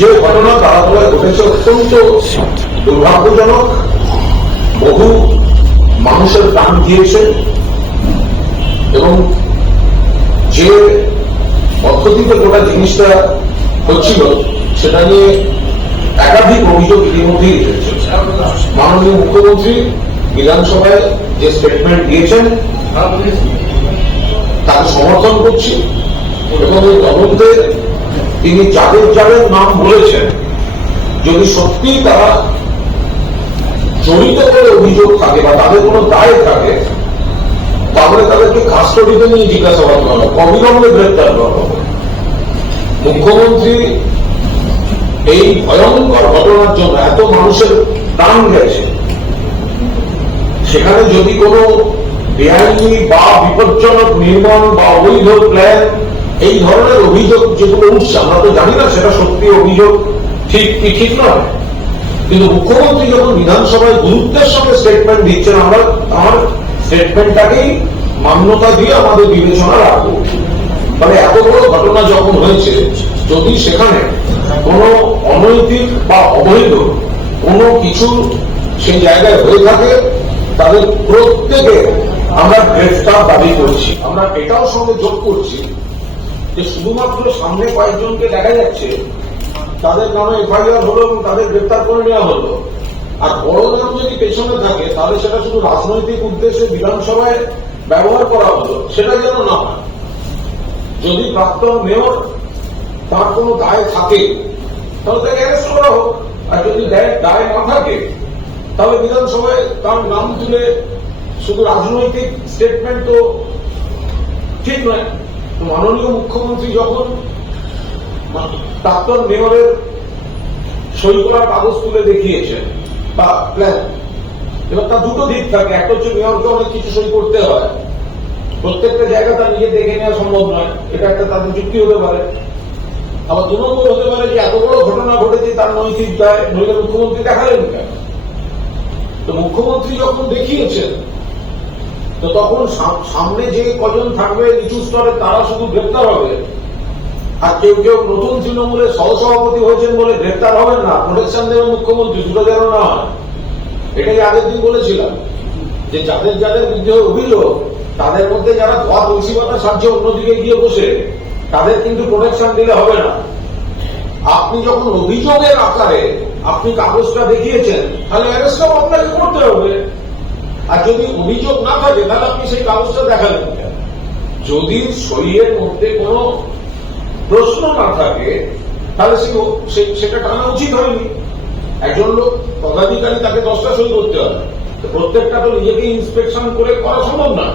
যে ঘটনা তারাতলায় ঘটেছে অত্যন্ত দুর্ভাগ্যজনক। বহু মানুষের প্রাণ দিয়েছে এবং যে পদ্ধতিতে গোটা জিনিসটা হচ্ছিল সেটা নিয়ে একাধিক অভিযোগ ইতিমধ্যেই এসেছে। মাননীয় মুখ্যমন্ত্রী বিধানসভায় যে স্টেটমেন্ট দিয়েছেন তাকে সমর্থন করছি এবং এই তদন্তে তিনি যাদের যাদের নাম বলেছেন যদি সত্যি তারা জড়িত করে অভিযোগ থাকে বা তাদের কোনো দায় থাকে তাহলে তাদেরকে কাস্টডিতে নিয়ে জিজ্ঞাসাবাদ করা হবে, অবিলম্বে গ্রেপ্তার করা হবে। মুখ্যমন্ত্রী এই ভয়ঙ্কর ঘটনার জন্য এত মানুষের প্রাণ গেছে, সেখানে যদি কোনো বেআইনি বা বিপজ্জনক নির্মাণ বা অবৈধ প্ল্যান এই ধরনের অভিযোগ যেগুলো উঠছে, আমরা তো জানি না সেটা সত্যি অভিযোগ ঠিক কি ঠিক নয়, কিন্তু মুখ্যমন্ত্রী যখন বিধানসভায় গুরুত্বের সঙ্গে স্টেটমেন্ট দিচ্ছেন, আমরা আমার স্টেটমেন্টটাকেই মান্যতা দিয়ে আমাদের বিবেচনা রাখবো। মানে এত বড় ঘটনা যখন হয়েছে, যদি সেখানে কোনো অনৈতিক বা অবৈধ কোনো কিছু সেই জায়গায় হয়ে থাকে, তাদের প্রত্যেকে আমরা গ্রেফতার দাবি করছি। আমরা এটাও সঙ্গে যোগ করছি যে শুধুমাত্র সামনে কয়েকজনকে দেখা যাচ্ছে তাদের নামে এফআইআর হলো এবং তাদের গ্রেফতার করে নেওয়া হলো, আর বড় নাম যদি পেছনে থাকে তাহলে সেটা শুধু রাজনৈতিক উদ্দেশ্যে বিধানসভায় ব্যবহার করা হলো, সেটা যেন না হয়। যদি প্রাক্তন মেয়র তার কোনো দায় থাকে তাহলে তাকে অ্যারেস্ট করা হোক, আর যদি দায় না থাকে তাহলে বিধানসভায় তার নাম তুলে শুধু রাজনৈতিক স্টেটমেন্ট তো ঠিক নয়। মাননীয় মুখ্যমন্ত্রী যখন প্রাক্তন মেয়রের সই করা কাগজ তুলে দেখিয়েছেন বা প্ল্যান, এবার তার দুটো দিক থাকে। একটা হচ্ছে মেয়রকে অনেক কিছু সই করতে হয়, প্রত্যেকটা জায়গা তার নিজে দেখে নেওয়া সম্ভব নয়, এটা একটা তাদের যুক্তি হতে পারে। আবার 2 নম্বর হতে পারে যে এত বড় ঘটনা ঘটেছে তার নৈতিক দায়, নইলে মুখ্যমন্ত্রী দেখালেন কেন? তো মুখ্যমন্ত্রী যখন দেখিয়েছেন তো তখন সামনে যে কজন থাকবে নিচু স্তরে তারা শুধু গ্রেপ্তার হবে, আর কেউ কেউ নতুন তৃণমূলের সহসভাপতি হয়েছেন বলে গ্রেপ্তার হবেন না, প্রোটেকশন দেবেন মুখ্যমন্ত্রী, দুটো যেন না হয়। এটাই আগের দিন বলেছিলাম যে যাদের যাদের বিরুদ্ধে অভিযোগ তাদের মধ্যে যারা ধোয়া তুলসীপাতার সাহায্যে অন্যদিকে গিয়ে বসে, তাদের কিন্তু প্রোটেকশন দিলে হবে না। আপনি যখন অভিযোগের আকারে আপনি কাগজটা দেখিয়েছেন তাহলে অ্যারেস্টও আপনাকে করতে হবে, আর যদি অভিযোগ না থাকে তাহলে আপনি সেই কাগজটা দেখালেন কেন? যদি সইয়ের মধ্যে কোনো প্রশ্ন না থাকে তাহলে সেটা টানা উচিত হয়নি। একজন লোক পদাধিকারী, তাকে 10টা সই করতে হবে, প্রত্যেকটা তো নিজেকে ইন্সপেকশন করে করা সম্ভব না।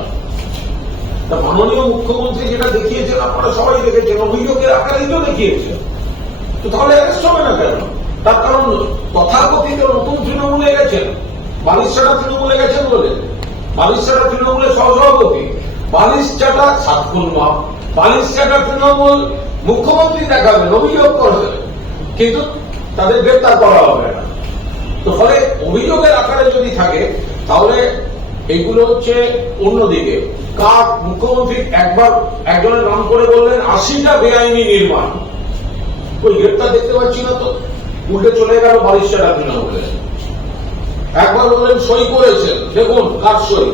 তা মাননীয় মুখ্যমন্ত্রী যেটা দেখিয়েছেন আপনারা সবাই দেখেছেন, অভিযোগের আকারেই তো দেখিয়েছেন, তো তাহলে অ্যারেস্ট হবে না কেন? তার কারণ তথাকথিত নতুন তৃণমূলে গেছেন, বালিশাটা তৃণমূলে গেছেন বলে, বালিশাটা তৃণমূলের সহসভাপতি, বালিশাটা সাতক্ষণ মাপ, বালিশাটা তৃণমূল মুখ্যমন্ত্রী দেখাবেন, অভিযোগ করবেন, কিন্তু তাদের গ্রেপ্তার করা হবে না। তো ফলে অভিযোগের আকারে যদি থাকে তাহলে এইগুলো হচ্ছে অন্যদিকে। কার মুখ্যমন্ত্রী একবার একজনের নাম করে বললেন 80টা বেআইনি নির্মাণ, ওই গ্রেপ্তার দেখতে পাচ্ছি না তো, উল্টে চলে গেল বালিশাটা তৃণমূলে। একবার বললেন সই করেছেন, দেখুন কার সই,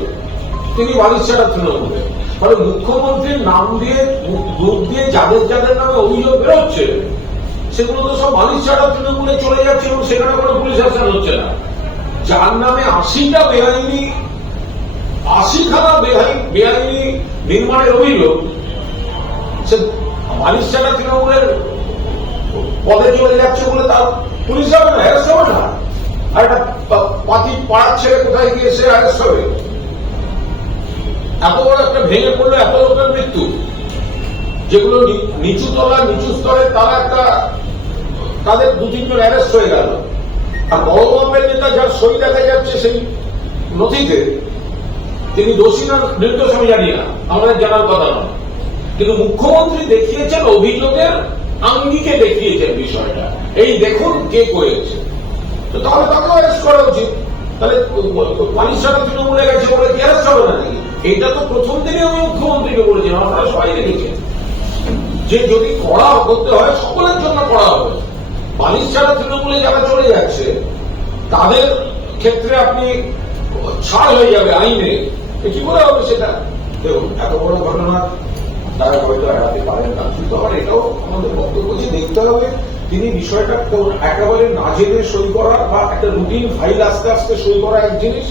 তিনি বালিশাটা তৃণমূলে। ফলে মুখ্যমন্ত্রীর নাম দিয়ে গ্রুপ দিয়ে যাদের যাদের নামে অভিযোগ বেরোচ্ছে সেগুলো তো সব বালিশাটা তৃণমূলে চলে যাচ্ছে এবং সেখানে কোনো পুলিশ অ্যাকশন হচ্ছে না। যার নামে 80টা বেআইনি, 80খানা বেআইনি নির্মাণের অভিযোগ, সে বালিশাটা তৃণমূলের পদে চলে যাচ্ছে বলে তার পুলিশ হবে না, অ্যারেস্ট হবে না? আর একটা পাতি পাড়ার ছেলে কোথায় গিয়ে সে অ্যারেস্ট হবে? এত বড় একটা ভেঙে পড়লো, এত লোকের মৃত্যু, যেগুলো নিচু তলা নিচু স্তরে তারা একটা তাদের 2-3 জন অ্যারেস্ট হয়ে গেল। আর বড় মাপের নেতা যার সই দেখা যাচ্ছে সেই নথিতে, তিনি দোষী না নির্দোষ আমি জানি না, আমাদের জানার কথা নয়, কিন্তু মুখ্যমন্ত্রী দেখিয়েছেন অভিযোগের আঙ্গিকে দেখিয়েছেন বিষয়টা, এই দেখুন কে করেছে। তো তাহলে তাকেও অ্যারেস্ট করা উচিত। তাহলে বালিশাটা তৃণমূলে গেছে বলে কি অ্যারেস্ট হবে নাকি? এটা তো প্রথম থেকে আমি মুখ্যমন্ত্রীকে বলেছিলাম, আপনারা সবাই দেখেছেন যে যদি কড়া করতে হয় সকলের জন্য কড়া হবে, ছাড়া তৃণমূলে যারা চলে যাচ্ছে তাদের ক্ষেত্রে আপনি ছাড় হয়ে যাবে আইনে, কি করে হবে সেটা? দেখুন, এত বড় ঘটনা তারা হয়তো এড়াতে পারেন না, কিন্তু আবার এটাও আমাদের বক্তব্য যে দেখতে হবে তিনি বিষয়টা একেবারে না জেনে সই করা বা একটা রুটিন ফাইল আস্তে আস্তে সই করা এক জিনিস,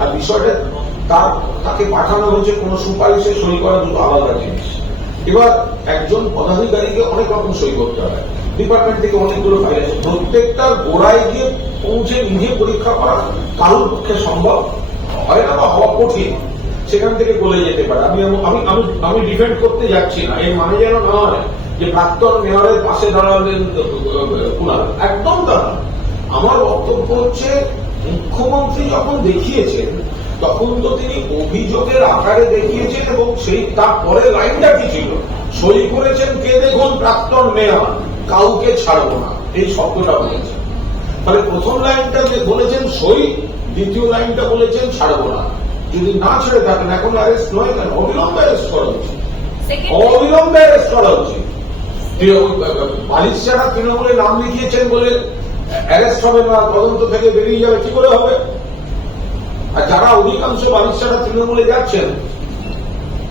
আর বিষয়টা তাকে পাঠানো হয়েছে কোন সুপারিশে সই করা দুটো আলাদা জিনিস। এবার একজন পদাধিকারীকে অনেক রকম সই করতে হয়, ডিপার্টমেন্ট থেকে অনেকগুলো ফাইল আছে, প্রত্যেকটার গোড়ায় গিয়ে পৌঁছে নিজে পরীক্ষা করা কারোর পক্ষে সম্ভব হয় না বা হওয়া কঠিন, সেখান থেকে গলে যেতে পারে। আমি ডিফেন্ড করতে যাচ্ছি না, এর মানে যেন না হয় যে প্রাক্তন মেয়রের পাশে দাঁড়ালেন কুণাল, একদম তা না। আমার বক্তব্য হচ্ছে মুখ্যমন্ত্রী যখন দেখিয়েছেন তখন তো তিনি অভিযোগের আকারে দেখিয়েছেন, এবং সেই তারপরে লাইনটা কি ছিল, সই করেছেন কে দেখুন প্রাক্তন মেয়র, কাউকে ছাড়বো না, এই শব্দটা বলেছেন। মানে প্রথম লাইনটা যে বলেছেন সই, দ্বিতীয় লাইনটা বলেছেন ছাড়বো না। যদি না ছেড়ে থাকেন এখন অ্যারেস্ট নয় কেন? অবিলম্বে অ্যারেস্ট করা উচিত, অবিলম্বে অ্যারেস্ট করা উচিত। বালিশছাড়া তৃণমূলে নাম লিখিয়েছেন বলে অ্যারেস্ট হবে না, তদন্ত থেকে বেরিয়ে যাবে, কি করে হবে? আর যারা অধিকাংশ বালিশছাড়া তৃণমূলে যাচ্ছেন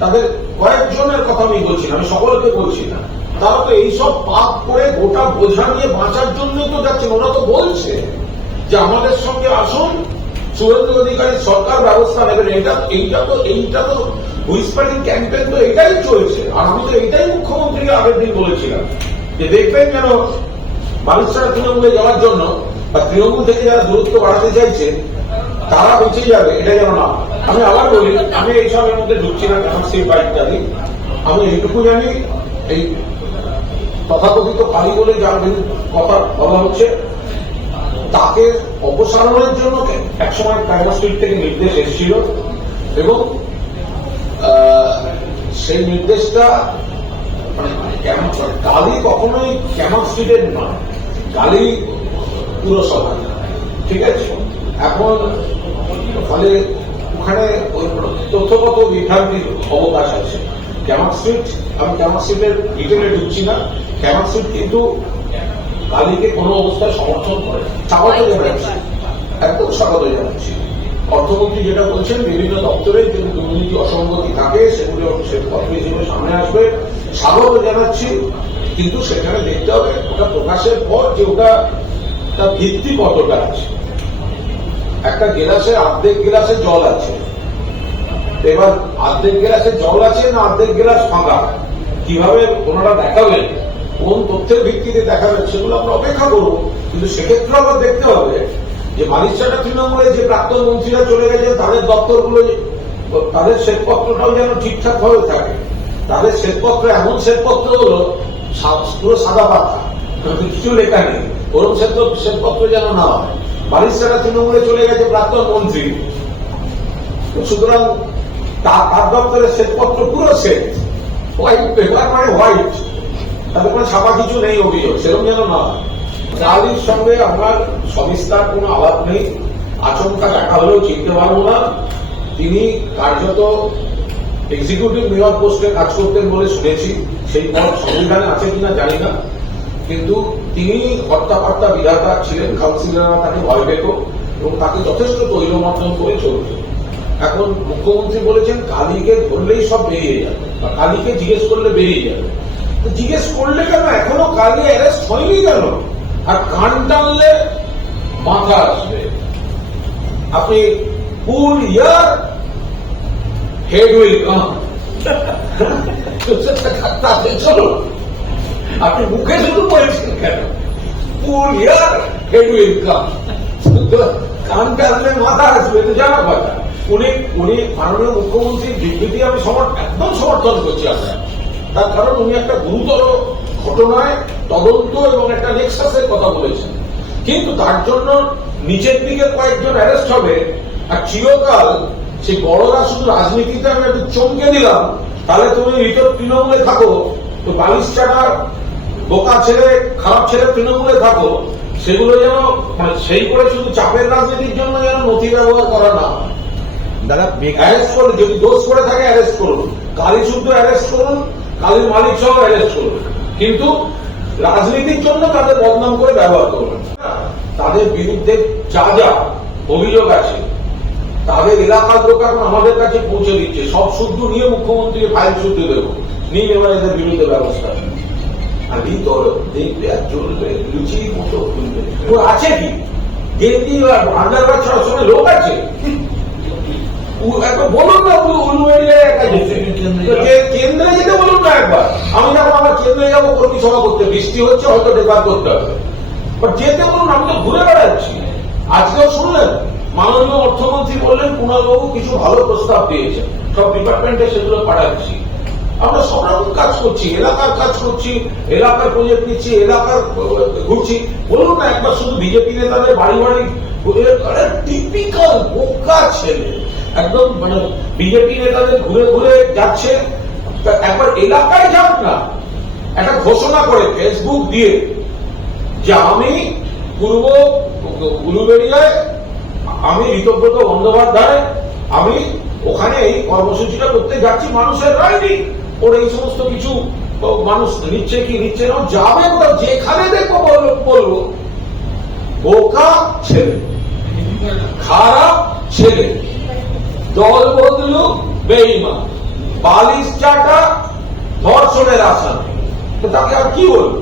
তাদের কয়েকজনের কথা আমি বলছি না, আমি সকলকে বলছি না, তারা তো এইসব পাপ করে গোটা বোঝা নিয়ে বাঁচার জন্যই তো যাচ্ছেন। ওরা তো বলছে যে আমাদের সঙ্গে আসুন, শুভেন্দু অধিকারী সরকার ব্যবস্থা নেবেন। এইটা তো হুইসপারিং ক্যাম্পেইন তো এটাই চলছে। আর আমি তো এইটাই মুখ্যমন্ত্রীকে আগের দিন বলেছিলাম যে দেখবেন কেন বালিশছাড়া তৃণমূলে যাওয়ার জন্য বা তৃণমূল থেকে যারা দূরত্ব বাড়াতে চাইছে তারা বেঁচে যাবে, এটা যেন না। আমি আবার বলি, আমি এইসবের মধ্যে ঢুকছি না, কেন সেই বা ইত্যাদি। আমি এইটুকু জানি, এই তথাকথিত কালী বলে যার কথা বলা হচ্ছে তাকে অপসারণের জন্য একসময় কায়মা স্ট্রিট থেকে নির্দেশ এসেছিল, এবং সেই নির্দেশটা মানে কালী কখনোই ক্যামা স্ট্রিটের নয়, কালী পুরসভা, ঠিক আছে? এখন ফলে ওখানে তথ্যগত বিভ্রান্তির অবকাশ আছে। ক্যামা স্ট্রিট, আমি ক্যামা স্ট্রিটের ডিটেলে ঢুকছি না, ক্যামা স্ট্রিট কিন্তু কালীকে কোনো অবস্থায় সমর্থন করে, স্বাগত জানাচ্ছি, একদম স্বাগত জানাচ্ছি। অর্থমন্ত্রী যেটা বলছেন বিভিন্ন দপ্তরে যে দুর্নীতি অসঙ্গতি থাকে সেগুলো শ্বেতপত্র হিসেবে সামনে আসবে, স্বাগত জানাচ্ছি। কিন্তু সেখানে দেখতে হবে ওটা প্রকাশের পর যে ওটা তার ভিত্তি কতটা আছে। একটা গেলাসে অর্ধেক গেলাসে জল আছে, এবার অর্ধেক গেলাসে জল আছে না অর্ধেক গেলাস ফাঁকা, কিভাবে ওনারা দেখাবেন, কোন তথ্যের ভিত্তিতে দেখাবেন, সেগুলো আমরা অপেক্ষা করবো। কিন্তু সেক্ষেত্রে আবার দেখতে হবে যে বালিশছাড়া তৃণমূলে যে প্রাক্তন মন্ত্রীরা চলে গেছে তাদের দপ্তরগুলো, তাদের শ্বেতপত্রটাও যেন ঠিকঠাক ভাবে থাকে। তাদের শ্বেতপত্র এমন শ্বেতপত্র হলো পুরো সাদা পাতা, কিছু লেখা নেই, ওরকম শ্বেতপত্র যেন না হয়। বালিশছাড়া তৃণমূলে চলে গেছে প্রাক্তন মন্ত্রী, সুতরাং তার দপ্তরের শ্বেতপত্র পুরো শ্বেত, হোয়াইট পেপার মানে হোয়াইট, তাদের কোনো ছাপা কিছু নেই অভিযোগ, সেরকম যেন না হয়। কালীর সঙ্গে আমার সবিস্তার কোনো আলাপ নেই, আচমকা দেখা হলেও চিনতে পারবো না। তিনি কার্যত এক্সিকিউটিভ মেয়র পোস্টে কাজ করতেন বলে শুনেছি, সেই পদ সংবিধানে আছে কিনা জানি না, কিন্তু তিনি হর্তাকর্তা বিধাতা ছিলেন, কাউন্সিলররা তাকে ভয় পেত এবং তাকে যথেষ্ট তৈলমাধ্যম করে চলত। এখন মুখ্যমন্ত্রী বলেছেন কালীকে ধরলেই সব বেরিয়ে যাবে, বা কালীকে জিজ্ঞেস করলে বেরিয়ে যাবে। জিজ্ঞেস করলে কেন, এখনো কালী অ্যারেস্ট হয়নি কেন? আর কান টানলে মাথা আসবে। আপনি ফুল ইয়ার হেড উইল কাম, চলো আপনি মুখে শুধু বলেছেন কেন ফুল ইয়ার হেড উইল কাম, কান টানলে মাথা আসবে, তো জানা কথা। উনি মাননীয় মুখ্যমন্ত্রীর বিবৃতি আমি একদম সমর্থন করছি আপনার, তার কারণ উনি একটা গুরুতর ঘটনায় তদন্ত এবং একটা নেক্সাসের কথা বলেছেন। কিন্তু তার জন্য নিচের দিকে কয়েকজন অ্যারেস্ট হবে, আর চিরকাল সেই বড়রা শুধু রাজনীতিতে আমি একটু চমকে দিলাম, তাহলে তুমি রিটোর তৃণমূলে থাকো, তো বালিশছাড়া বোকা ছেলে খারাপ ছেলে তৃণমূলে থাকো, সেগুলো যেন মানে সেই করে শুধু চাপের রাজনীতির জন্য যেন নথি ব্যবহার করা না হয়। দাদা অ্যারেস্ট করুন, যদি দোষ করে থাকে অ্যারেস্ট করুন, কালী শুদ্ধ অ্যারেস্ট করুন, কালীর মালিক সহ অ্যারেস্ট করুন, কিন্তু রাজনীতির জন্য তাদের বদনাম করে ব্যবহার করবেন না। তাদের বিরুদ্ধে যা যা অভিযোগ আছে তাদের এলাকার লোক এখন আমাদের কাছে পৌঁছে দিচ্ছে, সব শুদ্ধ নিয়ে মুখ্যমন্ত্রীকে ফাইল শুদ্ধ দেবো, নিয়ে এবার এদের বিরুদ্ধে ব্যবস্থা। আমি তো দেখবে আর চলবে, লুচির মতো খুলবে। ওর আছে কি গেঞ্জি আন্ডারওয়্যার ছাড়ার সময় লোক আছে? একবার বলুন না, কেন্দ্রে যেতে বলুন না একবার। আমি যখন আমার কেন্দ্রে যাবো কর্মী সভা করতে, বৃষ্টি হচ্ছে হয়তো ডেকার করতে হবে, যেতে বলুন। আমি তো ঘুরে বেড়াচ্ছি। আজকেও শুনলেন মাননীয় অর্থমন্ত্রী বললেন কুণালবাবু কিছু ভালো প্রস্তাব দিয়েছেন, সব ডিপার্টমেন্টে সেগুলো পাঠাচ্ছি। আমরা সব রকম কাজ করছি, এলাকার কাজ করছি, এলাকার প্রজেক্ট নিচ্ছি, এলাকার ঘুরছি। বলুন না একবার শুধু বিজেপি নেতাদের বাড়ি বাড়ি টিপিক্যাল বোকা ছেলে, একদম মানে বিজেপি নেতাদের ঘুরে ঘুরে যাচ্ছে। একবার এলাকায় যান না, একটা ঘোষণা করে ফেসবুক দিয়ে যে আমি পূর্ব উলুবেড়িয়ায়, আমি ঋতব্রত বন্দ্যোপাধ্যায়, আমি ওখানে এই কর্মসূচিটা করতে যাচ্ছি। মানুষের রায় নেই, ওর এই সমস্ত কিছু মানুষ নিচ্ছে কি নিচ্ছে না, যাবে কোথাও, যেখানে দেখবো বলবো বোকা ছেলে, খারাপ ছেলে, দল বদলু বেঈমান, বালিশ চাটা, ধর্ষণের আসামি, তাকে আর কি বলবো?